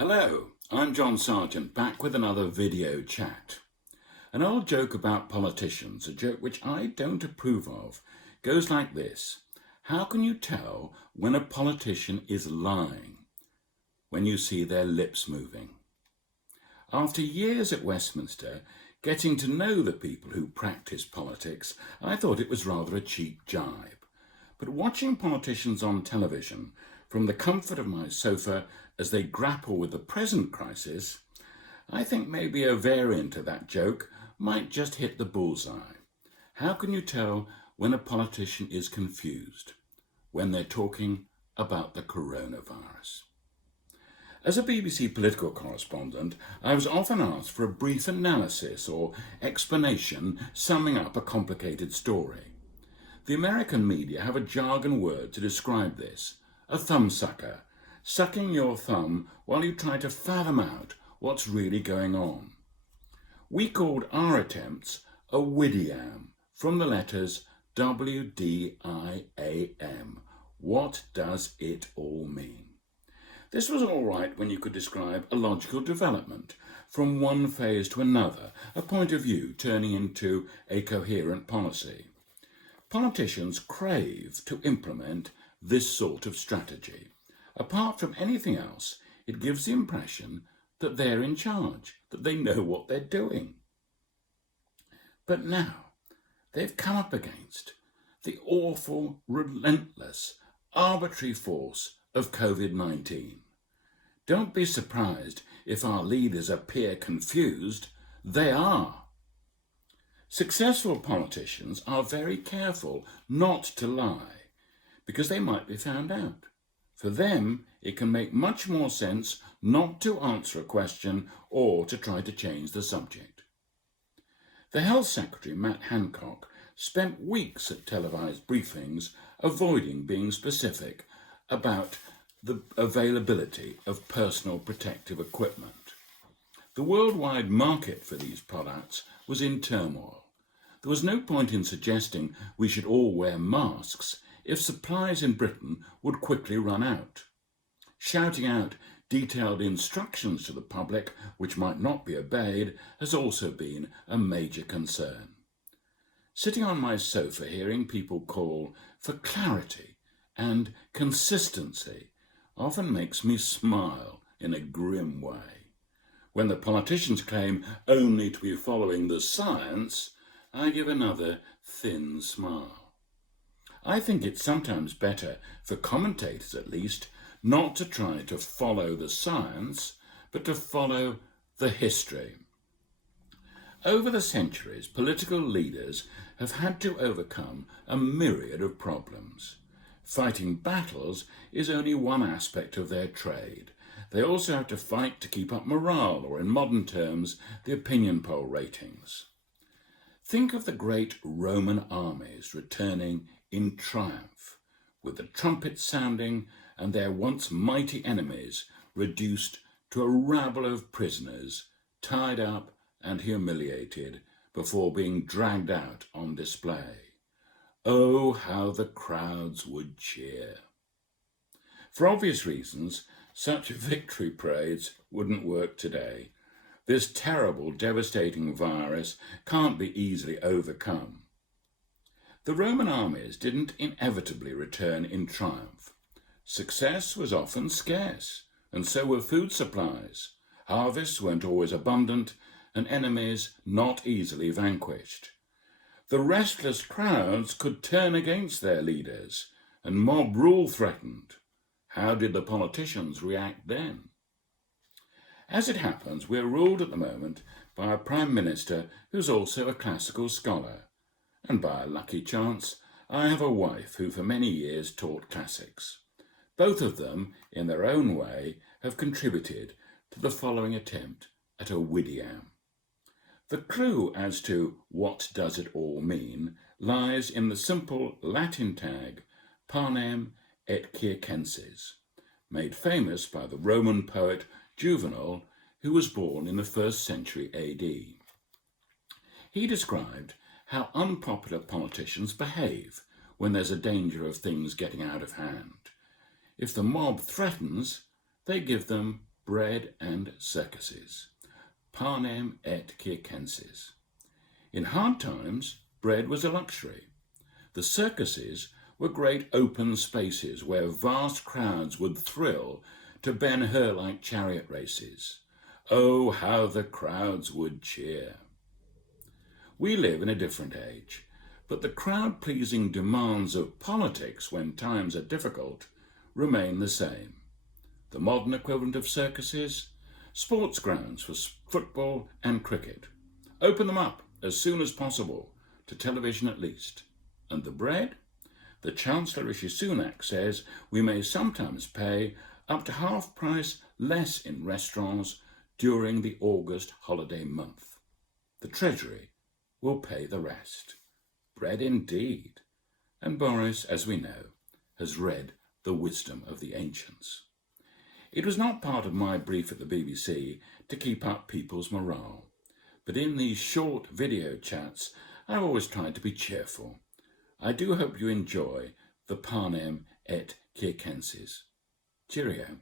Hello, I'm John Sargent, back with another video chat. An old joke about politicians, a joke which I don't approve of, goes like this. How can you tell when a politician is lying? When you see their lips moving. After years at Westminster, getting to know the people who practice politics, I thought it was rather a cheap jibe. But watching politicians on television, from the comfort of my sofa as they grapple with the present crisis, I think maybe a variant of that joke might just hit the bullseye. How can you tell when a politician is confused? When they're talking about the coronavirus. As a BBC political correspondent, I was often asked for a brief analysis or explanation summing up a complicated story. The American media have a jargon word to describe this, a thumbsucker, sucking your thumb while you try to fathom out what's really going on. We called our attempts a WDIAM, from the letters WDIAM. What does it all mean? This was all right when you could describe a logical development from one phase to another, a point of view turning into a coherent policy. Politicians crave to implement this sort of strategy. Apart from anything else, it gives the impression that they're in charge, that they know what they're doing. But now, they've come up against the awful, relentless, arbitrary force of COVID-19. Don't be surprised if our leaders appear confused. They are. Successful politicians are very careful not to lie, because they might be found out. For them, it can make much more sense not to answer a question or to try to change the subject. The Health Secretary, Matt Hancock, spent weeks at televised briefings avoiding being specific about the availability of personal protective equipment. The worldwide market for these products was in turmoil. There was no point in suggesting we should all wear masks if supplies in Britain would quickly run out. Shouting out detailed instructions to the public which might not be obeyed has also been a major concern. Sitting on my sofa hearing people call for clarity and consistency often makes me smile in a grim way. When the politicians claim only to be following the science, I give another thin smile. I think it's sometimes better, for commentators at least, not to try to follow the science, but to follow the history. Over the centuries, political leaders have had to overcome a myriad of problems. Fighting battles is only one aspect of their trade. They also have to fight to keep up morale, or in modern terms, the opinion poll ratings. Think of the great Roman armies returning in triumph, with the trumpets sounding and their once mighty enemies reduced to a rabble of prisoners, tied up and humiliated before being dragged out on display. Oh, how the crowds would cheer. For obvious reasons, such victory parades wouldn't work today. This terrible, devastating virus can't be easily overcome. The Roman armies didn't inevitably return in triumph. Success was often scarce, and so were food supplies. Harvests weren't always abundant, and enemies not easily vanquished. The restless crowds could turn against their leaders, and mob rule threatened. How did the politicians react then? As it happens, we're ruled at the moment by a Prime Minister who's also a classical scholar. And by a lucky chance, I have a wife who for many years taught classics. Both of them, in their own way, have contributed to the following attempt at a WDIAM. The clue as to what does it all mean lies in the simple Latin tag panem et circenses, made famous by the Roman poet Juvenal, who was born in the 1st century AD. He described how unpopular politicians behave when there's a danger of things getting out of hand. If the mob threatens, they give them bread and circuses, panem et circenses. In hard times, bread was a luxury. The circuses were great open spaces where vast crowds would thrill to Ben-Hur-like chariot races. Oh, how the crowds would cheer! We live in a different age, but the crowd-pleasing demands of politics when times are difficult remain the same. The modern equivalent of circuses, sports grounds for football and cricket. Open them up as soon as possible, to television at least. And the bread? The Chancellor Rishi Sunak says we may sometimes pay up to half price less in restaurants during the August holiday month. The Treasury will pay the rest. Bread indeed. And Boris, as we know, has read the wisdom of the ancients. It was not part of my brief at the BBC to keep up people's morale, but in these short video chats I've always tried to be cheerful. I do hope you enjoy the panem et circenses. Cheerio.